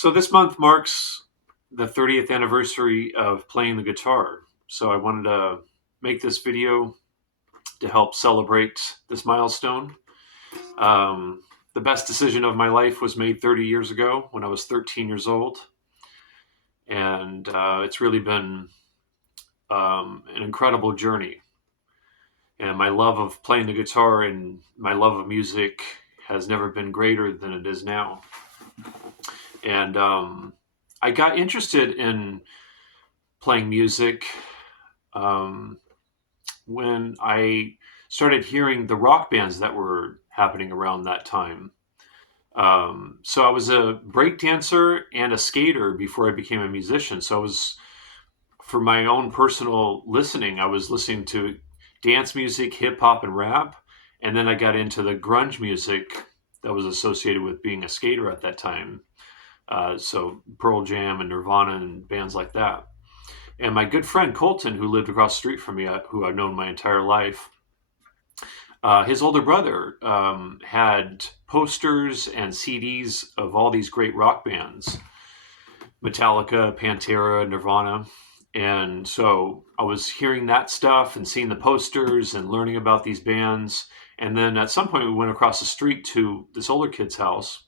So this month marks the 30th anniversary of playing the guitar. So I wanted to make this video to help celebrate this milestone. Um, the best decision of my life was made 30 years ago when I was 13 years old. And it's really been an incredible journey. And my love of playing the guitar and my love of music has never been greater than it is now. And I got interested in playing music um, when I started hearing the rock bands that were happening around that time. So I was a break dancer and a skater before I became a musician. So I was, for my own personal listening, I was listening to dance music, hip hop, and rap. And then I got into the grunge music that was associated with being a skater at that time. So Pearl Jam and Nirvana and bands like that. And my good friend Colton, who lived across the street from me, who I've known my entire life, his older brother had posters and CDs of all these great rock bands, Metallica, Pantera, Nirvana. And so I was hearing that stuff and seeing the posters and learning about these bands. And then at some point, we went across the street to this older kid's house,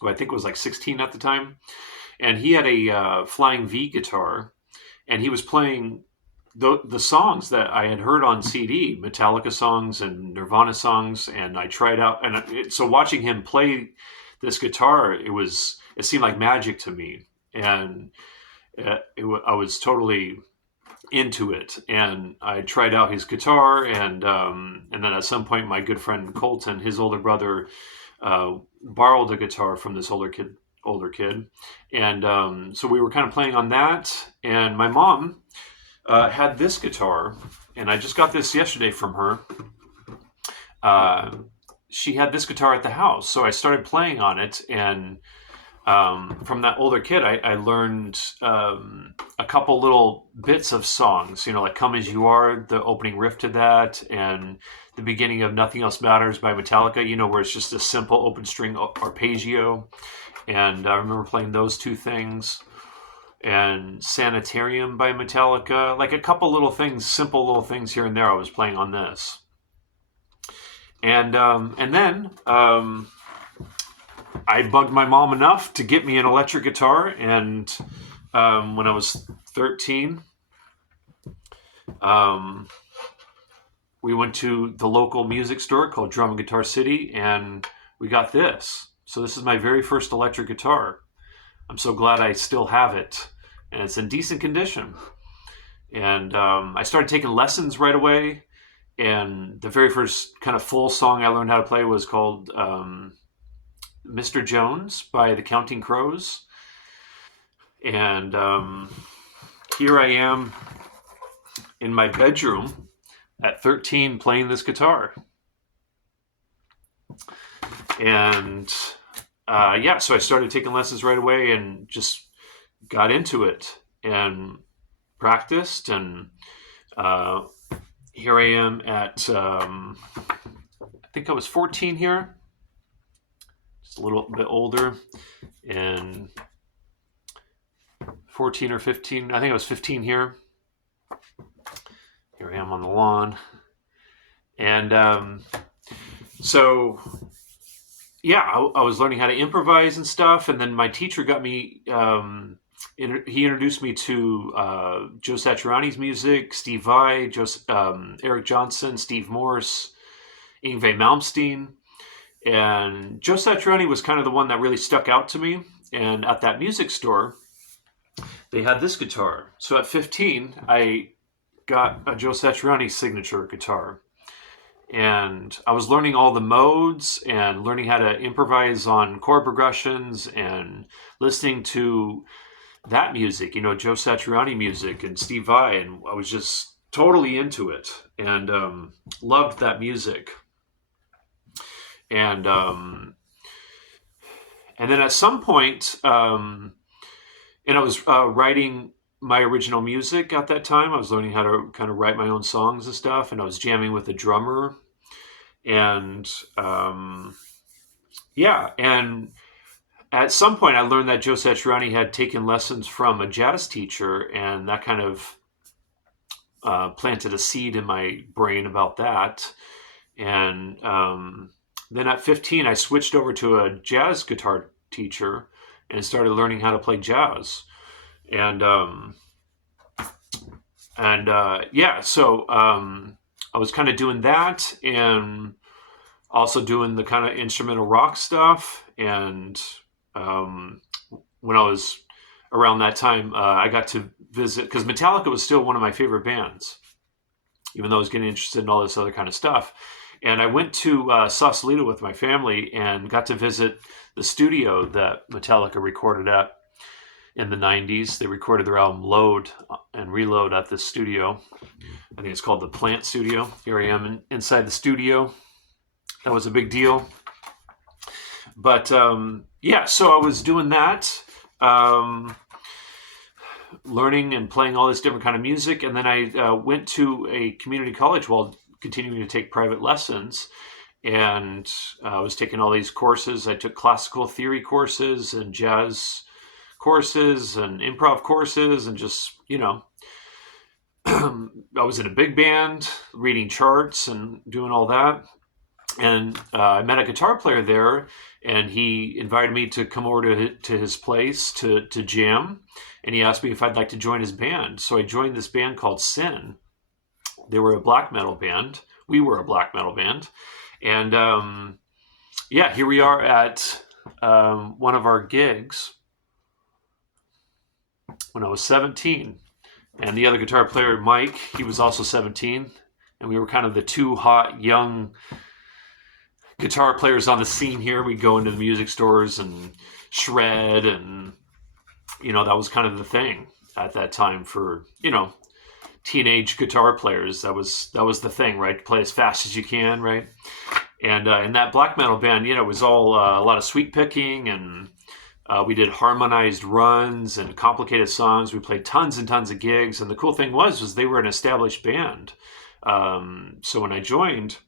who I think was like 16 at the time. And he had a Flying V guitar, and he was playing the songs that I had heard on CD, Metallica songs and Nirvana songs, and I tried out. And so watching him play this guitar, it seemed like magic to me, and I was totally into it. And I tried out his guitar, and then at some point, my good friend Colton, his older brother, borrowed a guitar from this older kid, and so we were kind of playing on that. And my mom had this guitar, and I just got this yesterday from her. She had this guitar at the house, so I started playing on it, and from that older kid, I learned a couple little bits of songs, like Come As You Are, the opening riff to that, and the beginning of Nothing Else Matters by Metallica, where it's just a simple open string arpeggio. And I remember playing those two things. And Sanitarium by Metallica, like a couple little things, simple little things here and there I was playing on this. And then I bugged my mom enough to get me an electric guitar. And when I was 13, we went to the local music store called Drum and Guitar City, and we got this. So this is my very first electric guitar. I'm so glad I still have it, and it's in decent condition. And I started taking lessons right away, and the very first kind of full song I learned how to play was called Mr. Jones by the Counting Crows. And here I am in my bedroom at 13 playing this guitar. And so I started taking lessons right away and just got into it and practiced. And here I am at, I think I was 14 here, just a little bit older, and 14 or 15, I think I was 15 here. Here I am on the lawn. And so I was learning how to improvise and stuff. And then my teacher got me, he introduced me to Joe Satriani's music, Steve Vai, Eric Johnson, Steve Morse, Yngwie Malmsteen. And Joe Satriani was kind of the one that really stuck out to me. And at that music store, they had this guitar. So at 15, I got a Joe Satriani signature guitar. And I was learning all the modes and learning how to improvise on chord progressions and listening to that music, Joe Satriani music and Steve Vai. And I was just totally into it and loved that music. And then at some point, and I was writing my original music at that time. I was learning how to kind of write my own songs and stuff, and I was jamming with a drummer. And and at some point, I learned that Joe Satriani had taken lessons from a jazz teacher, and that kind of planted a seed in my brain about that. And then at 15, I switched over to a jazz guitar teacher and started learning how to play jazz. And yeah, so I was kind of doing that, and also doing the kind of instrumental rock stuff. And when I was around that time, I got to visit, because Metallica was still one of my favorite bands, even though I was getting interested in all this other kind of stuff. And I went to Sausalito with my family and got to visit the studio that Metallica recorded at in the 90s. They recorded their album Load and Reload at this studio. I think it's called the Plant Studio. Here I am inside the studio. That was a big deal. But yeah, so I was doing that, learning and playing all this different kind of music. And then I went to a community college while continuing to take private lessons. And I was taking all these courses. I took classical theory courses and jazz courses and improv courses, and just, I was in a big band, reading charts and doing all that. And I met a guitar player there, and he invited me to come over to his place to jam. And he asked me if I'd like to join his band. So I joined this band called Sin. They were a black metal band. We were a black metal band. And yeah, here we are at one of our gigs when I was 17. And the other guitar player, Mike, he was also 17. And we were kind of the two hot, young guitar players on the scene here. We'd go into the music stores and shred, and that was kind of the thing at that time for teenage guitar players. That was the thing, right? Play as fast as you can, right? And in that black metal band, it was all a lot of sweet picking, and we did harmonized runs and complicated songs. We played tons and tons of gigs, and the cool thing was they were an established band. So when I joined,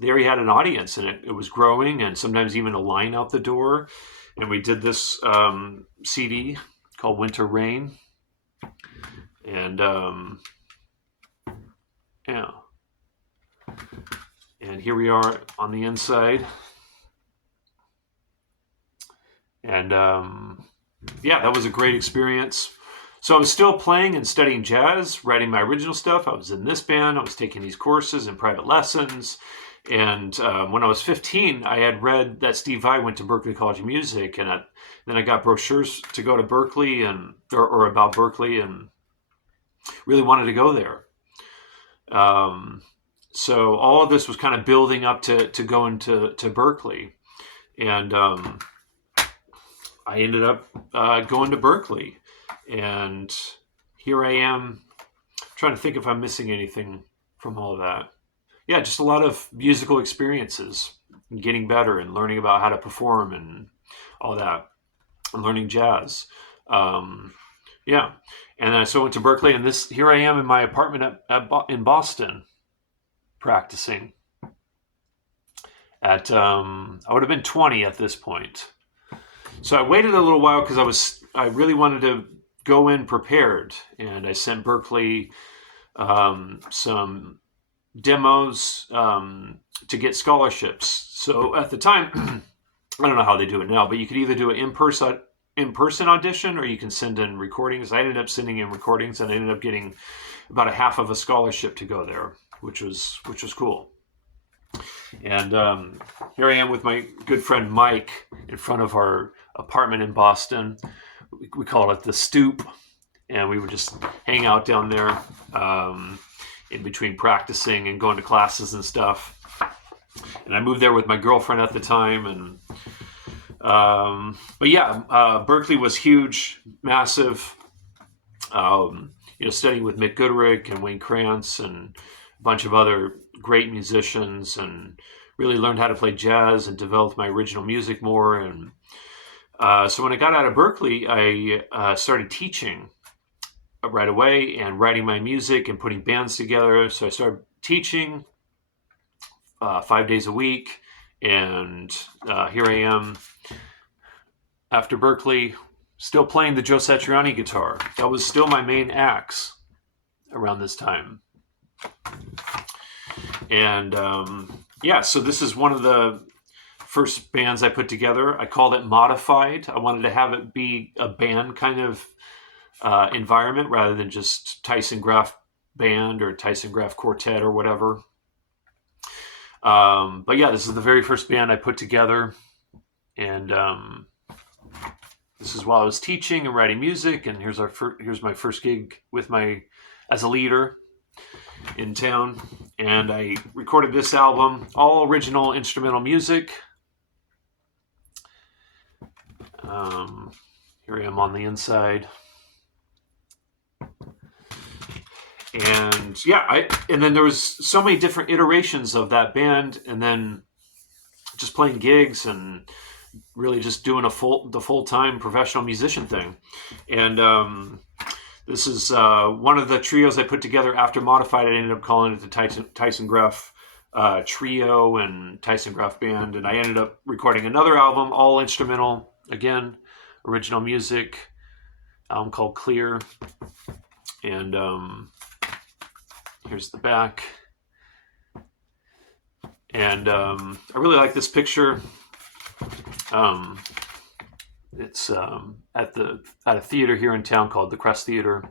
they already had an audience, and it was growing, and sometimes even a line out the door. And we did this CD called Winter Rain. And yeah. And here we are on the inside. And yeah, that was a great experience. So I was still playing and studying jazz, writing my original stuff. I was in this band. I was taking these courses and private lessons. And when I was 15, I had read that Steve Vai went to Berklee College of Music, and then I got brochures to go to Berklee or about Berklee, and really wanted to go there. So all of this was kind of building up to going to Berklee, and I ended up going to Berklee, and here I am trying to think if I'm missing anything from all of that. Yeah, just a lot of musical experiences, and getting better and learning about how to perform and all that, and learning jazz. Yeah, and so I went to Berklee, and here I am in my apartment in Boston, practicing. I would have been 20 at this point. So I waited a little while because I really wanted to go in prepared, and I sent Berklee some demos to get scholarships. So at the time, I don't know how they do it now, but you could either do an in-person audition, or you can send in recordings. I ended up sending in recordings, and I ended up getting about a half of a scholarship to go there, which was cool. And here I am with my good friend Mike in front of our apartment in Boston. We call it the Stoop, and we would just hang out down there in between practicing and going to classes and stuff. And I moved there with my girlfriend at the time, and but yeah, Berklee was huge, massive. Studying with Mick Goodrick and Wayne Krantz and a bunch of other great musicians, and really learned how to play jazz and developed my original music more. And so when I got out of Berklee, I started teaching right away and writing my music and putting bands together. So I started teaching 5 days a week, and here I am after Berkeley, still playing the Joe Satriani guitar. That was still my main axe around this time. And yeah, so this is one of the first bands I put together. I called it Modified. I wanted to have it be a band kind of environment rather than just Tyson Graff band or Tyson Graff quartet or whatever. But yeah, this is the very first band I put together. And this is while I was teaching and writing music. And here's my first gig with as a leader in town. And I recorded this album, all original instrumental music. Here I am on the inside. And yeah, and then there was so many different iterations of that band, and then just playing gigs and really just doing the full-time professional musician thing. And this is one of the trios I put together after Modified. I ended up calling it the Tyson Graff Trio and Tyson Graff Band, and I ended up recording another album, all instrumental, again, original music, album called Clear. And here's the back. And I really like this picture. It's at a theater here in town called the Crest Theater.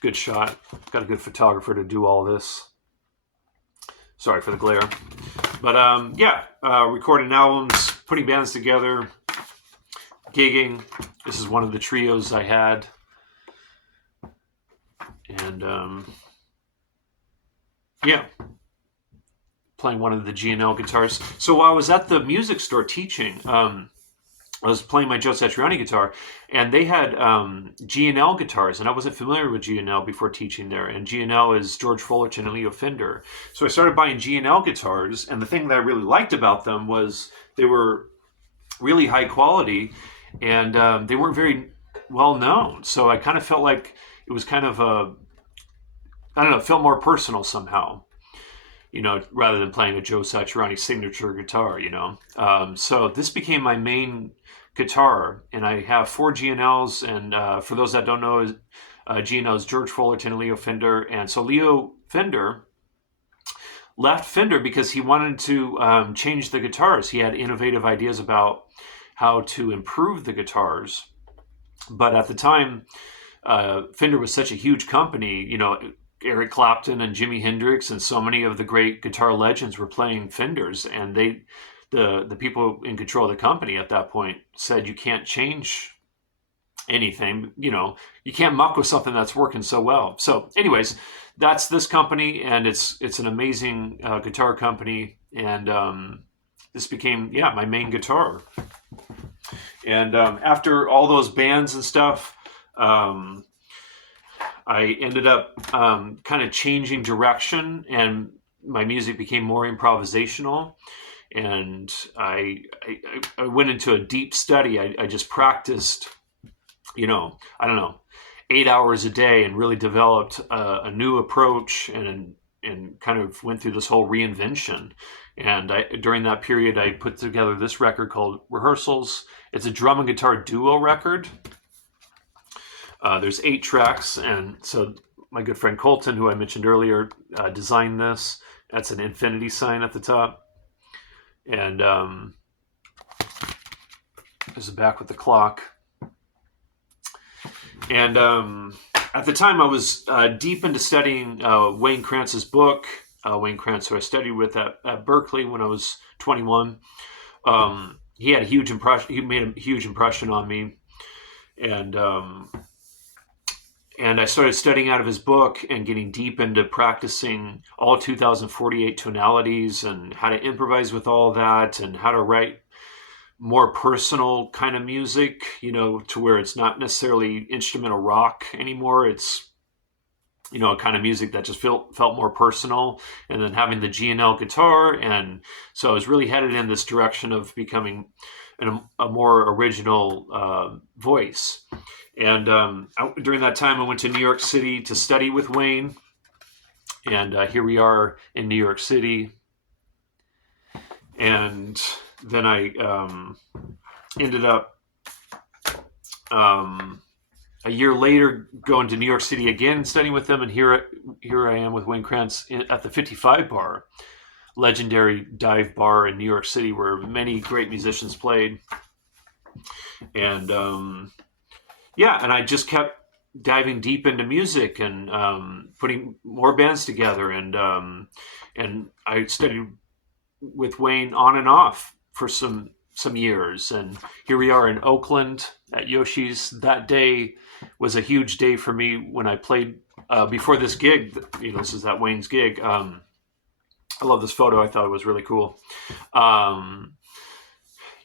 Good shot. Got a good photographer to do all this. Sorry for the glare. But yeah, recording albums, putting bands together, gigging. This is one of the trios I had. And yeah, playing one of the G&L guitars. So while I was at the music store teaching, I was playing my Joe Satriani guitar, and they had G&L guitars, and I wasn't familiar with G&L before teaching there. And G&L is George Fullerton and Leo Fender. So I started buying G&L guitars, and the thing that I really liked about them was they were really high quality, and they weren't very well known. So I kind of felt like it was kind of it felt more personal somehow, rather than playing a Joe Satriani signature guitar, So this became my main guitar, and I have 4 G&Ls, and for those that don't know, G&L is George Fullerton and Leo Fender. And so Leo Fender left Fender because he wanted to change the guitars. He had innovative ideas about how to improve the guitars. But at the time, Fender was such a huge company, Eric Clapton and Jimi Hendrix and so many of the great guitar legends were playing Fenders, and the people in control of the company at that point said, you can't change anything, you can't muck with something that's working so well. So anyways, that's this company, and it's an amazing guitar company, and this became my main guitar. And after all those bands and stuff, I ended up kind of changing direction, and my music became more improvisational. And I went into a deep study. I just practiced, 8 hours a day, and really developed a new approach, and kind of went through this whole reinvention. And during that period, I put together this record called Rehearsals. It's a drum and guitar duo record. There's 8 tracks, and so my good friend Colton, who I mentioned earlier, designed this. That's an infinity sign at the top. And there's a back with the clock. And at the time, I was deep into studying Wayne Krantz's book. Wayne Krantz, who I studied with at Berkeley when I was 21. He had a huge impression. He made a huge impression on me. And I started studying out of his book and getting deep into practicing all 2048 tonalities and how to improvise with all that, and how to write more personal kind of music, to where it's not necessarily instrumental rock anymore. It's, a kind of music that just felt more personal. And then having the G&L guitar. And so I was really headed in this direction of becoming a more original voice. And during that time, I went to New York City to study with Wayne. And here we are in New York City. And then I ended up a year later, going to New York City again, studying with them, and here I am with Wayne Krantz at the 55 Bar, legendary dive bar in New York City, where many great musicians played. And and I just kept diving deep into music and putting more bands together, and I studied with Wayne on and off for some years, and here we are in Oakland at Yoshi's. That day was a huge day for me when I played before this gig. This is that Wayne's gig. I love this photo. I thought it was really cool.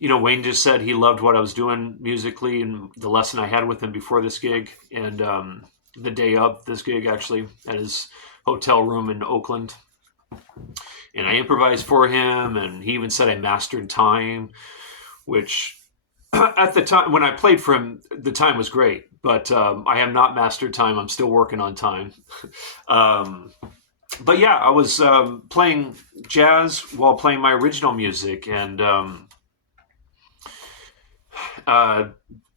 Wayne just said he loved what I was doing musically and the lesson I had with him before this gig, and the day of this gig, actually, at his hotel room in Oakland. And I improvised for him, and he even said I mastered time, which at the time when I played for him, the time was great, but I have not mastered time. I'm still working on time. But yeah, I was playing jazz while playing my original music, and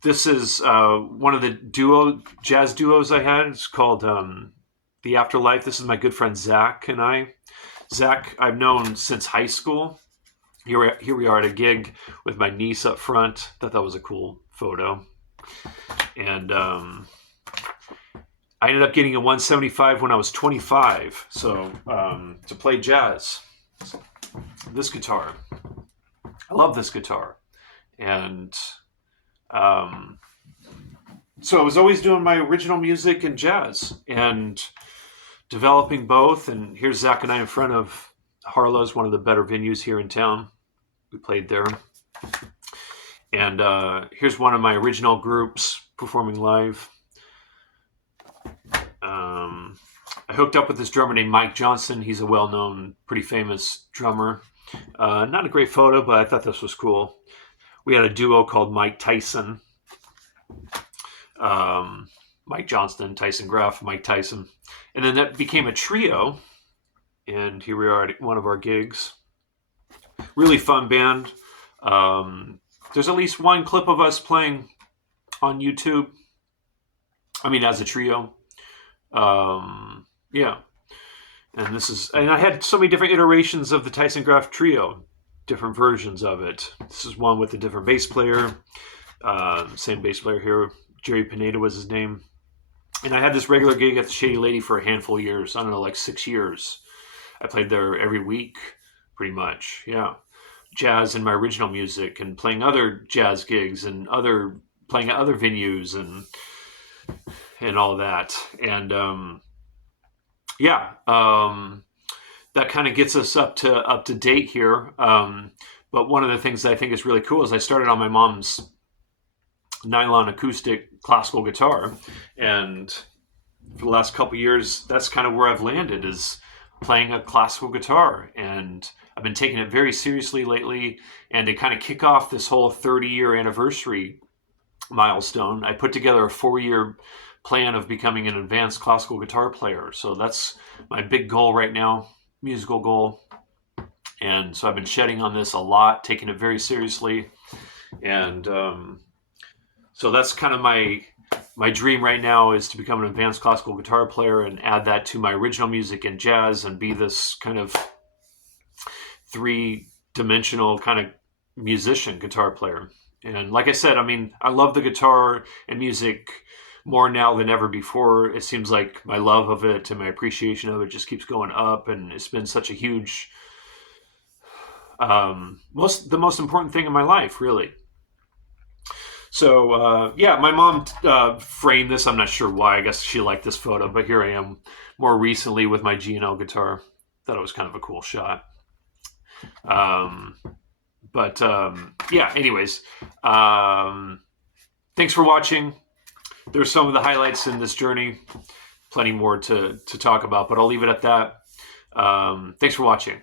this is one of the jazz duos I had. It's called The Afterlife. This is my good friend Zach and I. Zach, I've known since high school. Here we are at a gig with my niece up front. Thought that was a cool photo. And I ended up getting a 175 when I was 25. So to play jazz, this guitar. I love this guitar. And so I was always doing my original music and jazz and developing both. And here's Zach and I in front of Harlow's, one of the better venues here in town. We played there. And here's one of my original groups performing live. I hooked up with this drummer named Mike Johnson. He's a well-known, pretty famous drummer. Not a great photo, but I thought this was cool. We had a duo called Mike Tyson. Mike Johnston, Tyson Graff, Mike Tyson. And then that became a trio. And here we are at one of our gigs. Really fun band. There's at least one clip of us playing on YouTube. I mean, as a trio. Yeah. And I had so many different iterations of the Tyson Graff trio, different versions of it. This is one with a different bass player. Same bass player here. Jerry Pineda was his name. And I had this regular gig at the Shady Lady for a handful of years. I don't know, like 6 years. I played there every week, pretty much. Yeah. Jazz and my original music, and playing other jazz gigs and playing at other venues and all that. And that kind of gets us up to date here. But one of the things that I think is really cool is I started on my mom's nylon acoustic classical guitar, and for the last couple of years, that's kind of where I've landed, is playing a classical guitar. And I've been taking it very seriously lately. And to kind of kick off this whole 30-year anniversary milestone, I put together a 4-year plan of becoming an advanced classical guitar player. So that's my big goal right now, musical goal. And so I've been shedding on this a lot, taking it very seriously. And so that's kind of my dream right now, is to become an advanced classical guitar player and add that to my original music and jazz, and be this kind of 3-dimensional kind of musician, guitar player. And like I said, I mean, I love the guitar and music more now than ever before. It seems like my love of it and my appreciation of it just keeps going up, and it's been such a huge, the most important thing in my life, really. So, my mom framed this. I'm not sure why. I guess she liked this photo, but here I am more recently with my G&L guitar. Thought it was kind of a cool shot. Anyways, thanks for watching. There's some of the highlights in this journey. Plenty more to talk about, but I'll leave it at that. Thanks for watching.